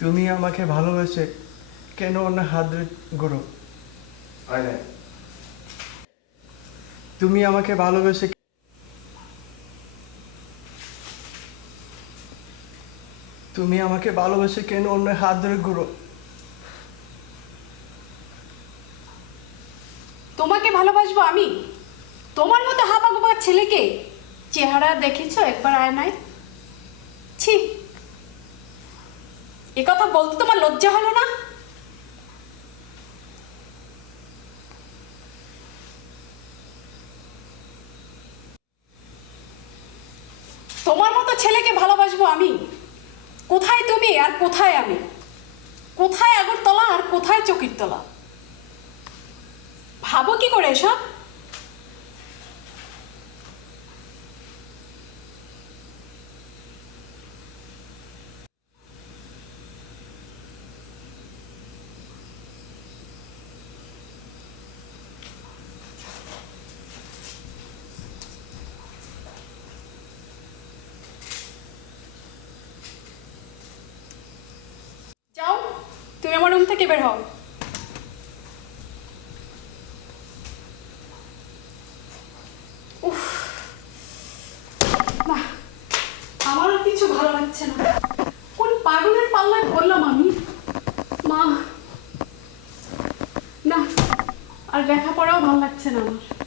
তুমি আমাকে ভালোবেসে কেন অন্য হাত ধরে ঘোরো? তুমি আমাকে ভালোবেসে তুমি আমাকে ভালোবেসে কেন অন্য হাত ধরে ঘুরো? তোমাকে ভালোবাসবো আমি? তোমার মতো হাবা গোবা ছেলেকে চেহারা দেখেছো একবার আয়নায়? ছি, এ কথা বলতে তোমার লজ্জা হলো না? তোমার মতো ছেলেকে ভালোবাসবো আমি? কোথায় তুমি আর কোথায় আমি? কোথায় আগরতলা আর কোথায় চকিরতলা? ভাবো কি করে এসব? যাও, তুমি আমার রুম থেকে বের হও। উফ, না, আমার আর কিছু ভালো লাগছে না। কোন পাগলের পাল্লায় পড়লাম আমি? মা, না, আর লেখাপড়াও ভালো লাগছে না আমার।